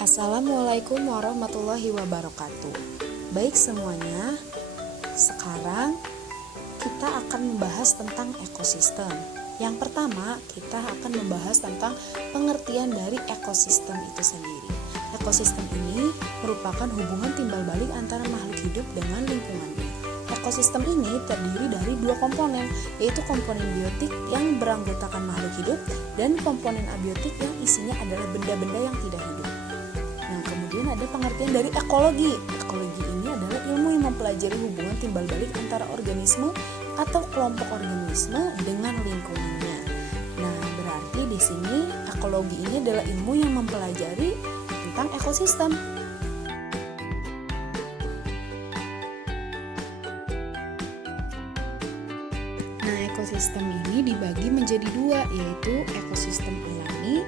Assalamualaikum warahmatullahi wabarakatuh. Baik semuanya, sekarang kita akan membahas tentang ekosistem. Yang pertama, kita akan membahas tentang pengertian dari ekosistem itu sendiri. Ekosistem ini merupakan hubungan timbal balik antara makhluk hidup dengan lingkungannya. Ekosistem ini terdiri dari dua komponen, yaitu komponen biotik yang beranggotakan makhluk hidup dan komponen abiotik yang isinya adalah benda-benda yang tidak hidup. Nah, kemudian ada pengertian dari ekologi. Ekologi ini adalah ilmu yang mempelajari hubungan timbal balik antara organisme atau kelompok organisme dengan lingkungannya. Nah, berarti di sini ekologi ini adalah ilmu yang mempelajari tentang ekosistem. Nah, ekosistem ini dibagi menjadi dua, yaitu ekosistem alami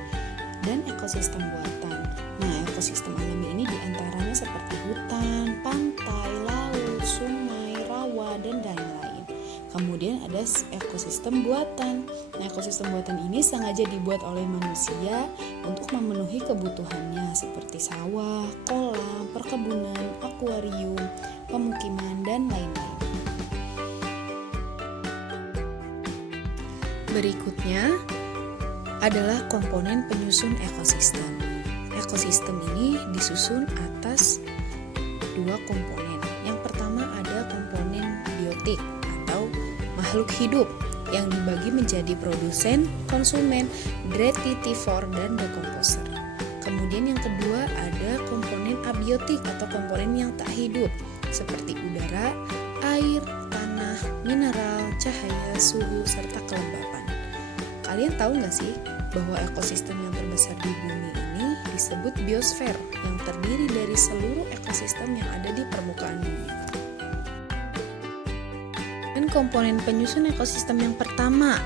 dan ekosistem buatan. Nah, ekosistem alami ini diantaranya seperti hutan, pantai, laut, sungai, rawa, dan lain-lain. Kemudian ada ekosistem buatan. Nah, ekosistem buatan ini sengaja dibuat oleh manusia untuk memenuhi kebutuhannya seperti sawah, kolam, perkebunan, akuarium, pemukiman, dan lain-lain. Berikutnya adalah komponen penyusun ekosistem. Ekosistem ini disusun atas dua komponen. Yang pertama ada komponen biotik atau makhluk hidup yang dibagi menjadi produsen, konsumen, detritivore, dan decomposer. Kemudian yang kedua ada komponen abiotik atau komponen yang tak hidup seperti udara, air, tanah, mineral, cahaya, suhu, serta kelembapan. Kalian tahu nggak sih bahwa ekosistem yang terbesar di bumi ini disebut biosfer yang terdiri dari seluruh ekosistem yang ada di permukaan bumi. Dan komponen penyusun ekosistem yang pertama,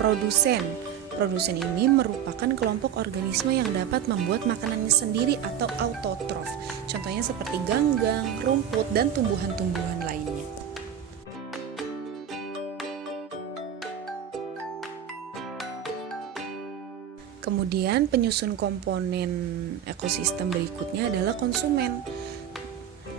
produsen. Produsen ini merupakan kelompok organisme yang dapat membuat makanannya sendiri atau autotrof. Contohnya seperti ganggang, rumput, dan tumbuhan-tumbuhan lainnya. Kemudian penyusun komponen ekosistem berikutnya adalah konsumen.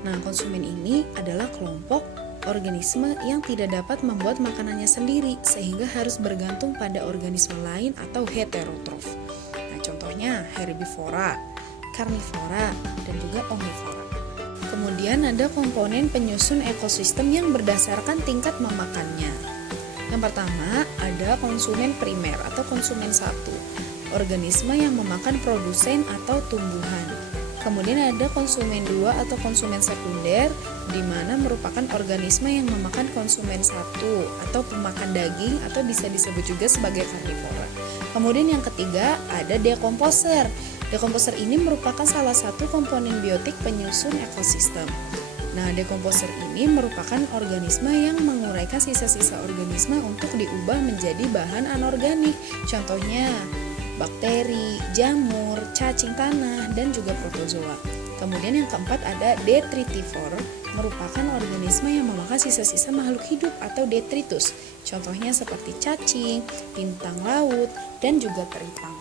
Nah, konsumen ini adalah kelompok organisme yang tidak dapat membuat makanannya sendiri sehingga harus bergantung pada organisme lain atau heterotrof. Nah, contohnya herbivora, karnivora, dan juga omnivora. Kemudian ada komponen penyusun ekosistem yang berdasarkan tingkat memakannya. Yang pertama ada konsumen primer atau konsumen satu, organisme yang memakan produsen atau tumbuhan. Kemudian ada konsumen 2 atau konsumen sekunder, di mana merupakan organisme yang memakan konsumen 1 atau pemakan daging atau bisa disebut juga sebagai karnivora. Kemudian yang ketiga ada decomposer. Decomposer ini merupakan salah satu komponen biotik penyusun ekosistem. Nah, decomposer ini merupakan organisme yang menguraikan sisa-sisa organisme untuk diubah menjadi bahan anorganik. Contohnya bakteri, jamur, cacing tanah, dan juga protozoa. Kemudian yang keempat ada detritivore, merupakan organisme yang memakan sisa-sisa makhluk hidup atau detritus. Contohnya seperti cacing, bintang laut, dan juga teripang.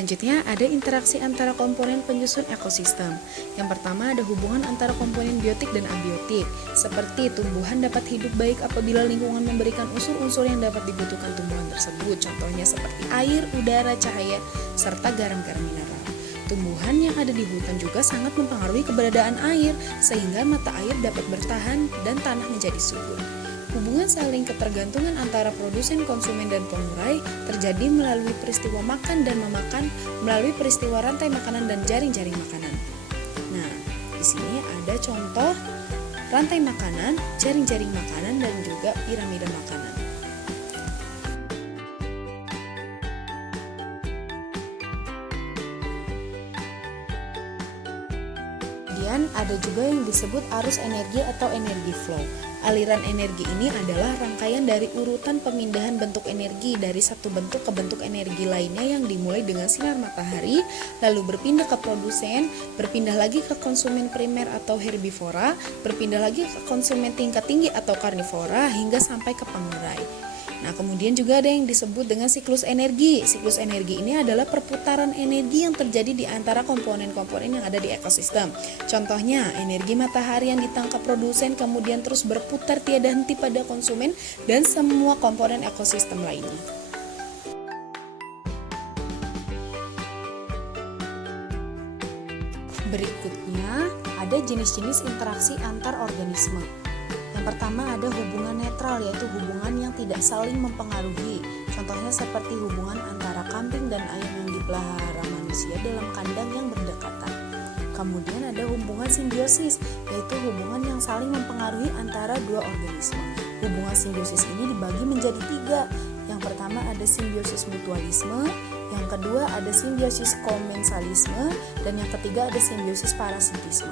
Selanjutnya ada interaksi antara komponen penyusun ekosistem. Yang pertama ada hubungan antara komponen biotik dan abiotik. Seperti tumbuhan dapat hidup baik apabila lingkungan memberikan unsur-unsur yang dapat dibutuhkan tumbuhan tersebut. Contohnya seperti air, udara, cahaya, serta garam-garam mineral. Tumbuhan yang ada di hutan juga sangat mempengaruhi keberadaan air, sehingga mata air dapat bertahan dan tanah menjadi subur. Hubungan saling ketergantungan antara produsen, konsumen, dan pengurai terjadi melalui peristiwa makan dan memakan, melalui peristiwa rantai makanan dan jaring-jaring makanan. Nah, di sini ada contoh rantai makanan, jaring-jaring makanan, dan juga piramida makanan. Kemudian ada juga yang disebut arus energi atau energi flow. Aliran energi ini adalah rangkaian dari urutan pemindahan bentuk energi dari satu bentuk ke bentuk energi lainnya yang dimulai dengan sinar matahari, lalu berpindah ke produsen, berpindah lagi ke konsumen primer atau herbivora, berpindah lagi ke konsumen tingkat tinggi atau karnivora, hingga sampai ke pengurai. Nah, kemudian juga ada yang disebut dengan siklus energi. Siklus energi ini adalah perputaran energi yang terjadi di antara komponen-komponen yang ada di ekosistem. Contohnya, energi matahari yang ditangkap produsen kemudian terus berputar tiada henti pada konsumen dan semua komponen ekosistem lainnya. Berikutnya, ada jenis-jenis interaksi antar organisme. Yang pertama ada hubungan netral, yaitu hubungan yang tidak saling mempengaruhi. Contohnya seperti hubungan antara kambing dan ayam yang dipelihara manusia dalam kandang yang berdekatan. Kemudian ada hubungan simbiosis, yaitu hubungan yang saling mempengaruhi antara dua organisme. Hubungan simbiosis ini dibagi menjadi 3. Yang pertama ada simbiosis mutualisme, yang kedua ada simbiosis komensalisme, dan yang ketiga ada simbiosis parasitisme.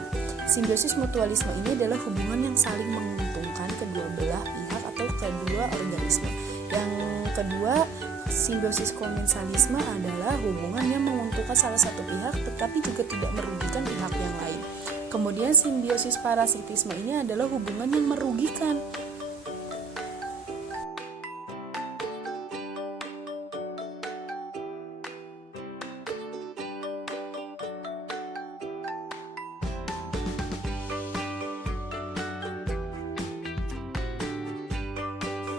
Simbiosis mutualisme ini adalah hubungan yang saling menguntungkan kedua belah pihak atau kedua organisme. Yang kedua, simbiosis komensalisme adalah hubungan yang menguntungkan salah satu pihak tetapi juga tidak merugikan pihak yang lain. Kemudian simbiosis parasitisme ini adalah hubungan yang merugikan.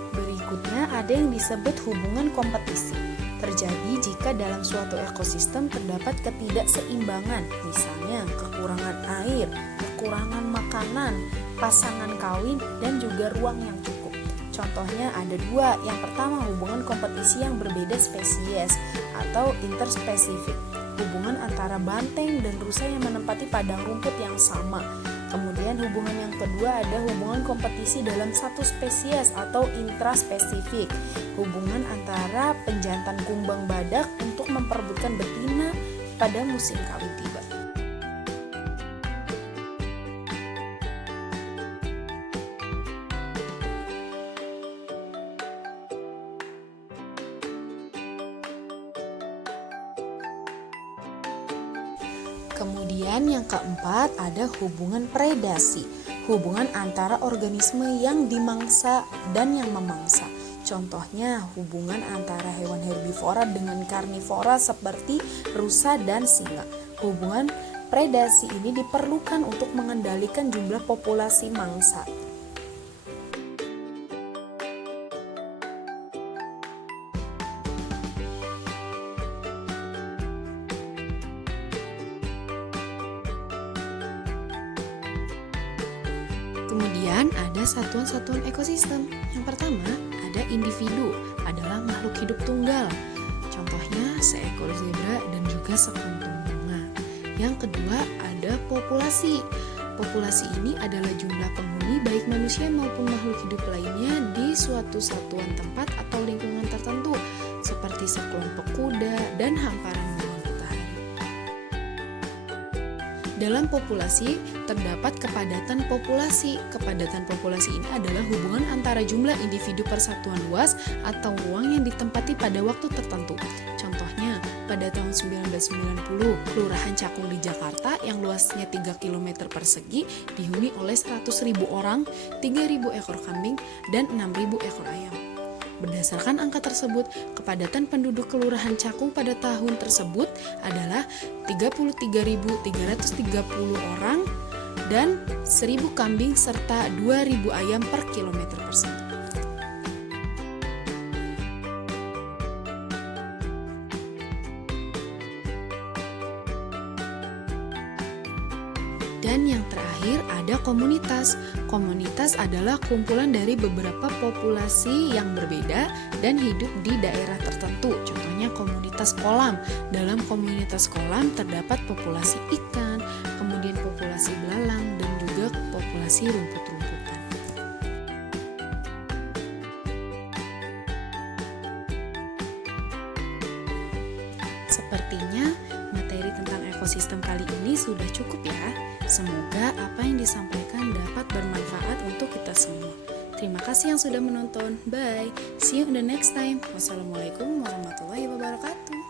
Berikutnya ada yang disebut hubungan kompetisi. Terjadi jika dalam suatu ekosistem terdapat ketidakseimbangan, misalnya kekurangan air, kekurangan makanan, pasangan kawin, dan juga ruang yang cukup. Contohnya ada 2. Yang pertama hubungan kompetisi yang berbeda spesies atau interspesifik. Hubungan antara banteng dan rusa yang menempati padang rumput yang sama. Kemudian hubungan yang kedua ada hubungan kompetisi dalam satu spesies atau intraspesifik. Hubungan antara penjantan kumbang badak untuk memperebutkan betina pada musim kawin tiba. Kemudian yang keempat ada hubungan predasi, hubungan antara organisme yang dimangsa dan yang memangsa. Contohnya hubungan antara hewan herbivora dengan karnivora seperti rusa dan singa. Hubungan predasi ini diperlukan untuk mengendalikan jumlah populasi mangsa. Kemudian ada satuan-satuan ekosistem. Yang pertama ada individu, adalah makhluk hidup tunggal. Contohnya seekor zebra dan juga sekuntum bunga. Yang kedua ada populasi. Populasi ini adalah jumlah penghuni baik manusia maupun makhluk hidup lainnya di suatu satuan tempat atau lingkungan tertentu, seperti sekelompok kuda dan hamparan bunga matahari. Dalam populasi terdapat kepadatan populasi. Kepadatan populasi ini adalah hubungan antara jumlah individu per satuan luas atau ruang yang ditempati pada waktu tertentu. Contohnya, pada tahun 1990, Kelurahan Cakung di Jakarta yang luasnya 3 km persegi dihuni oleh 100.000 orang, 3.000 ekor kambing, dan 6.000 ekor ayam. Berdasarkan angka tersebut, kepadatan penduduk Kelurahan Cakung pada tahun tersebut adalah 33.330 orang dan 1.000 kambing serta 2.000 ayam per kilometer persegi. Dan yang terakhir ada komunitas. Komunitas adalah kumpulan dari beberapa populasi yang berbeda dan hidup di daerah tertentu. Contohnya komunitas kolam. Dalam komunitas kolam terdapat populasi ikan, kemudian populasi belalang, dan juga populasi rumput-rumputan. Sepertinya materi tentang ekosistem kali ini sudah cukup ya. Semoga apa yang disampaikan dapat bermanfaat untuk kita semua. Terima kasih yang sudah menonton. Bye. See you in the next time. Wassalamualaikum warahmatullahi wabarakatuh.